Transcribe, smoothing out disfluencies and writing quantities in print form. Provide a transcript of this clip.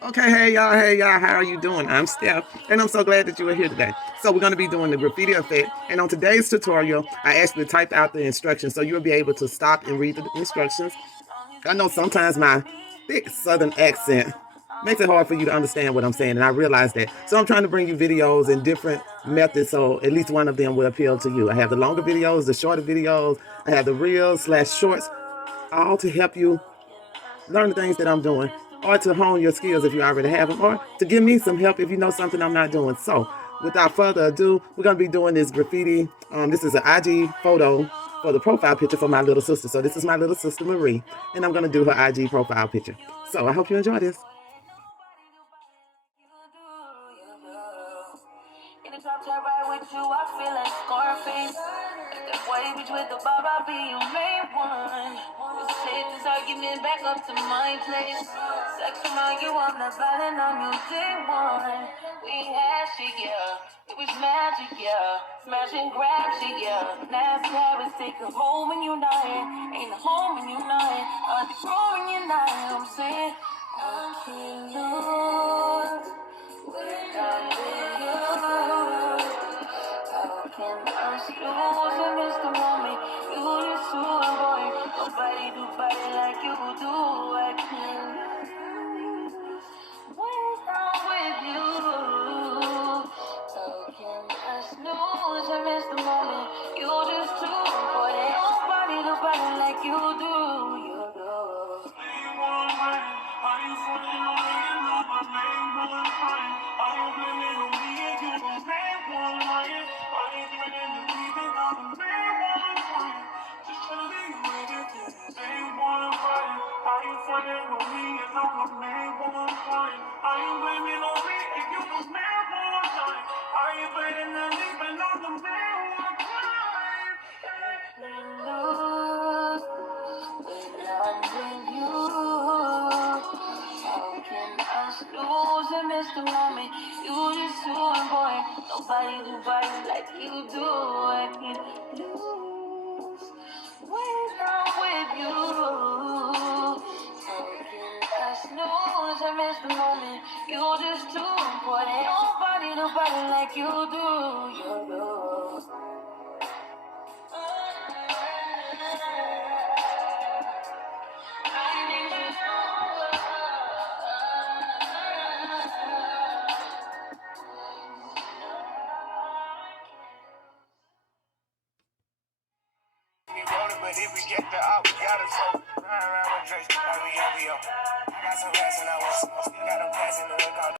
Okay, hey y'all, how are you doing? I'm Steph, and I'm so glad that you are here today. So we're going to be doing the graffiti effect, and on today's tutorial, I actually typed out the instructions so you'll be able to stop and read the instructions. I know sometimes my thick southern accent makes it hard for you to understand what I'm saying, and I realize that. So I'm trying to bring you videos in different methods, so at least one of them will appeal to you. I have the longer videos, the shorter videos, I have the reels slash shorts, all to help you learn the things that I'm doing, or to hone your skills if you already have them, or to give me some help if you know something I'm not doing. So, without further ado, we're going to be doing this graffiti. This is an IG photo for the profile picture for my little sister. So, this is my little sister Marie, and I'm going to do her IG profile picture. So, I hope you enjoy this. In the top top ride with you, I feel like Scarface. Like that white bitch with the bob, I'll be your main one. Let's take this argument back up to my place. Sex around you, I'm not violent, I'm your day one. We had shit, yeah. It was magic, yeah. Smash and grab shit, yeah. Last Paris, take a home when you're not here. Ain't a home when you're not here. I'll be growing when you're not here. I'm saying, I can't lose when I'm with you. How can I lose and miss the moment? You just too boy. Nobody do body like you do. I can't lose when I'm with you. How can I snooze and miss the moment? You just too boy. Nobody do body like you do. You do. Are you falling on me and not my main one crying? Are you blaming on me and you the main one lying? Are you threatening to leave it on the main one crying? Just trying to be with it, the main one crying. Are you falling on me and not my main one crying? Are you blaming on me and you the main one lying? Are you threatening to leave it on the main one crying? Lose when I'm with you. How can I lose and miss the moment? You just too important. Nobody do body like you do. I can't lose when I'm with you. How can I snooze and miss the moment? You just too important. Nobody do body like you do. You do. But if we get the up, we gotta go. Run around with Drake, like we OVO. I got some rats and I want some. Still got them pass in the look out.